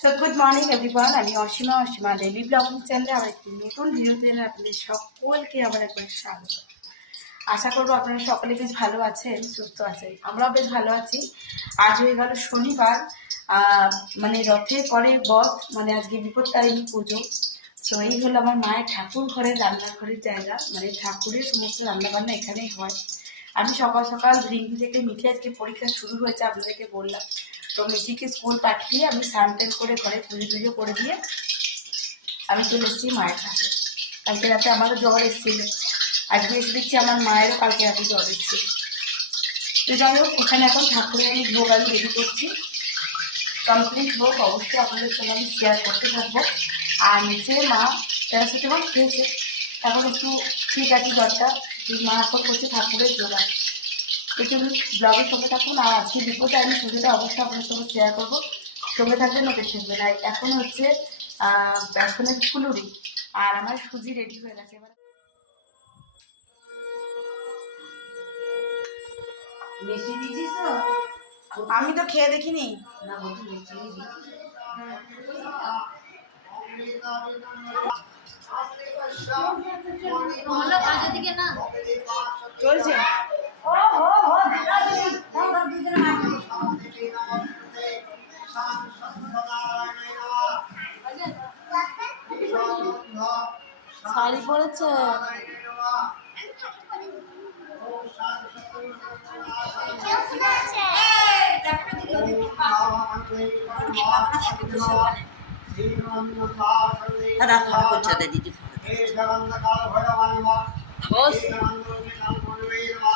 So good morning everyone, আমি Asima daily blogging চ্যানেলে আমার একটি নতুন ভিডিও চ্যানেলে আপনাদের সকলকে আবার একবার স্বাগত। আশা করবো আপনারা সকলে বেশ ভালো আছেন, সুস্থ আছেন। আমরাও বেশ ভালো আছি। আজ হয়ে গেল শনিবার, মানে রথের পরের বধ, মানে আজকে বিপত্তারিণী পুজো। তো এই হলো আমার মায়ের ঠাকুর ঘরের রান্নাঘরের জায়গা, মানে ঠাকুরের সমস্ত রান্নাবান্না এখানেই হয়। আমি সকাল সকাল রিঙ্কি থেকে মিঠি আজকে পরীক্ষা শুরু হয়েছে আপনাদেরকে বললাম, তো মিঠিকে স্কুল পাঠিয়ে আমি স্নান টান করে ঘরে পুজো করে দিয়ে আমি চলে এসেছি মায়ের কাছে। কালকে রাতে আমারও জ্বর এসেছিল, আজকে এসে দেখছি আমার মায়েরও কালকে রাতে জ্বর এসেছিল। তো যাই হোক, ওখানে এখন ঠাকুরের আমি ভোগ আমি রেডি করছি। কমপ্লিট হোক, অবশ্যই আপনাদের সঙ্গে আমি শেয়ার করতে থাকবো। আর নিচে মা প্যারাসিটামল খেয়েছে, এখন একটু ঠিক আছে জ্বরটা। মা এখন করছে ঠাকুরের জোগাড়। একটু ব্লগের সঙ্গে থাকুন। আর আজকে বিপদে আমি পুজোটা অবশ্যই আপনার সঙ্গে শেয়ার করবো। সঙ্গে থাকবেন না দেখে থাকবেন। আর এখন হচ্ছে বেসনের ফুলুরি, আর আমার সুজি রেডি হয়ে গেছে। এবার মিষ্টি দিয়েছিস তো? আমি তো খেয়ে দেখিনি। না বলছি মিষ্টি দিয়েছিস? চলছে। শাড়ি পরেছে। দাদা ফটো করছে ওদের দিদি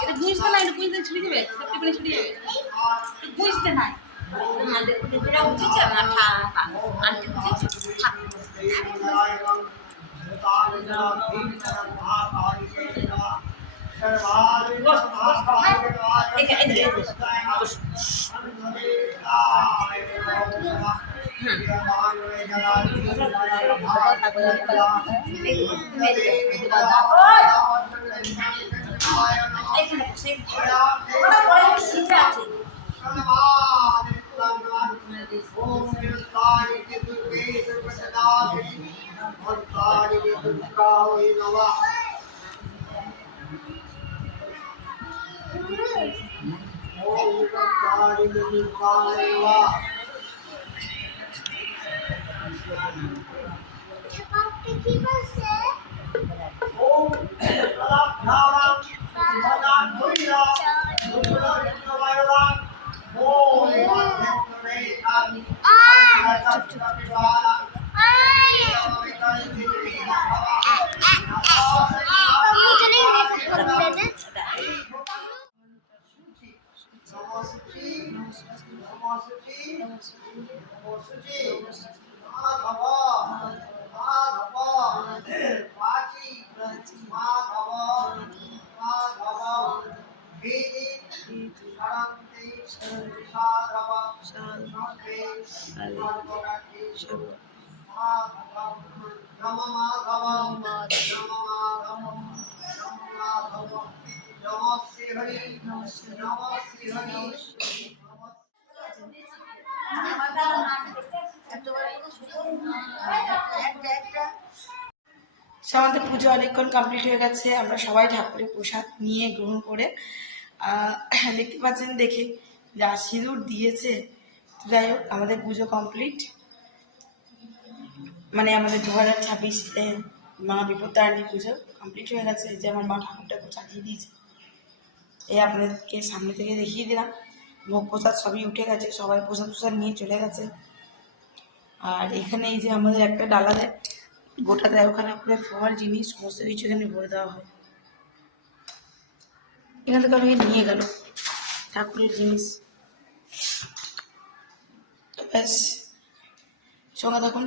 এটা বুঝতে নাই, এটা বুঝতে ছিঁড়ে যাবে, সেফটি করে ছিঁড়ে যাবে, বুঝতে নাই। উঠেছে আন্টি আমাদের পুজো অনেকক্ষণ কমপ্লিট হয়ে গেছে। আমরা সবাই ঠাকুরের প্রসাদ নিয়ে গ্রহণ করে দেখতে পাচ্ছেন, দেখে যা সিঁদুর দিয়েছে। যাই হোক, আমাদের পুজো কমপ্লিট, মানে আমাদের 2026 মা বিপত্তারিণী পুজো কমপ্লিট হয়ে গেছে। যে আমার মা ঠাকুরটাকে চালিয়ে দিয়েছে, এই আপনাদেরকে সামনে থেকে দেখিয়ে দিলাম। ভোগ প্রসাদ সবই উঠে গেছে, সবাই প্রসাদ নিয়ে চলে গেছে। আর এখানে এই যে আমাদের একটা ডালা দেয়, গোটা দেয়, ওখানে পুরো ফল জিনিস সমস্ত কিছু এখানে ভরে দেওয়া হয়। এখান থেকে আমি নিয়ে গেল ঠাকুরের জিনিস। ব্যাস, সঙ্গে থাকুন।